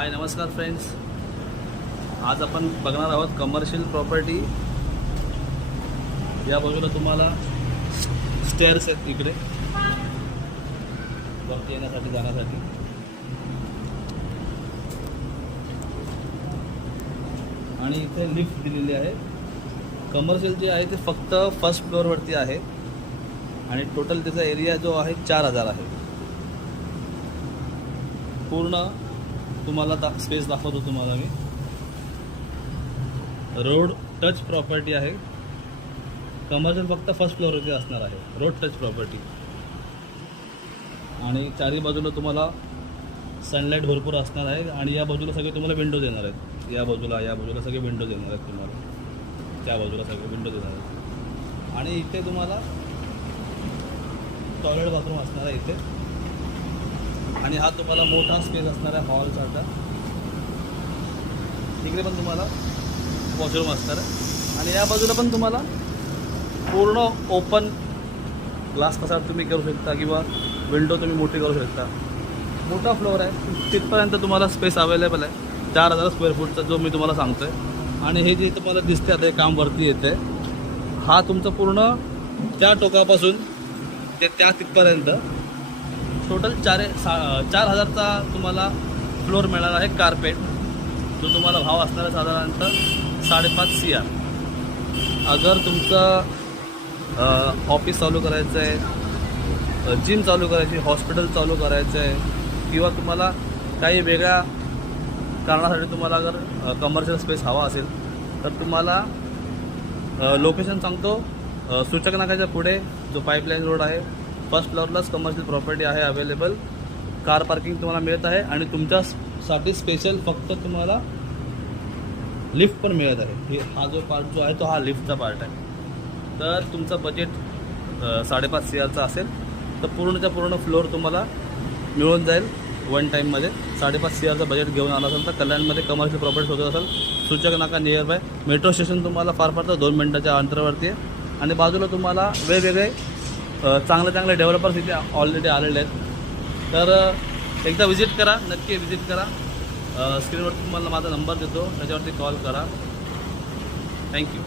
हाय नमस्कार फ्रेंड्स, आज आपण बघणार आहोत कमर्शियल प्रॉपर्टी। या बाजूला तुम्हाला स्टेअर्स आहेत इकडे वरती येण्यासाठी जाण्यासाठी, आणि इथे लिफ्ट दिलेली आहे। कमर्शियल जे आहे ते फक्त फर्स्ट फ्लोअरवरती आहे आणि टोटल त्याचा एरिया जो आहे 4000 आहे। पूर्ण तुम्हाला स्पेस दाखवतो तुम्हाला मी। रोड टच प्रॉपर्टी आहे। कमर्शियल फक्त फर्स्ट फ्लोअरवरती असणार आहे, रोड टच प्रॉपर्टी। आणि चारी बाजूला तुम्हाला सनलाईट भरपूर असणार आहे आणि या बाजूला सगळे तुम्हाला विंडोज येणार आहेत। या बाजूला सगळे विंडोज येणार आहेत तुम्हाला, त्या बाजूला सगळे विंडोज येणार आहेत। आणि इथे तुम्हाला टॉयलेट बाथरूम असणार आहे इथे, आणि हा तुम्हाला मोठा स्पेस असणार आहे हॉलसारखा। तिकडे पण तुम्हाला वॉशरूम असणार आहे आणि या बाजूला पण तुम्हाला पूर्ण ओपन ग्लास कसा तुम्ही करू शकता किंवा विंडो तुम्ही मोठी करू शकता। मोठा फ्लोअर आहे, तिथपर्यंत तुम्हाला स्पेस अवेलेबल आहे 4000 स्क्वेअर फूटचा जो मी तुम्हाला सांगतो आहे। आणि हे जे तुम्हाला दिसते आता हे काम वरती येते, हा तुमचं पूर्ण त्या टोकापासून ते त्या तिथपर्यंत टोटल 4000चा तुम्हाला फ्लोअर मिळणार आहे कार्पेट, जो तुम्हाला भाव असणार आहे साधारणतः 5.5 CR। अगर तुमचं ऑफिस चालू करायचं आहे, जिम चालू करायची, हॉस्पिटल चालू करायचं आहे, किंवा तुम्हाला काही वेगळ्या कारणासाठी तुम्हाला अगर कमर्शियल स्पेस हवा असेल तर तुम्हाला लोकेशन सांगतो। सूचक नाक्याच्या पुढे जो पाईपलाईन रोड आहे, फर्स्ट फ्लोअरलाच कमर्शियल प्रॉपर्टी आहे अवेलेबल। कार पार्किंग तुम्हाला मिळत आहे आणि तुमच्यासाठी स्पेशल फक्त तुम्हाला लिफ्ट पण मिळत आहे। हा जो पार्ट जो आहे तो हा लिफ्टचा पार्ट आहे। तर तुमचं बजेट 5.5 CRचा असेल तर पूर्णच्या पूर्ण फ्लोअर तुम्हाला मिळून जाईल वन टाईममध्ये। 5.5 CRचा बजेट घेऊन आला असेल तर कल्याणमध्ये कमर्शियल प्रॉपर्टी शोधत असेल, सूचक नाका नियर बाय मेट्रो स्टेशन तुम्हाला फार फार तर 2 मिनिटाच्या अंतरावरती आहे। आणि बाजूला तुम्हाला वेगवेगळे चांगले डेव्हलपर्स इथे ऑलरेडी आलेले आहेत। तर एकदा विजिट करा, नक्की विजिट करा। स्क्रीनवरती तुम्हाला माझा नंबर देतो, त्याच्यावरती कॉल करा। थँक्यू।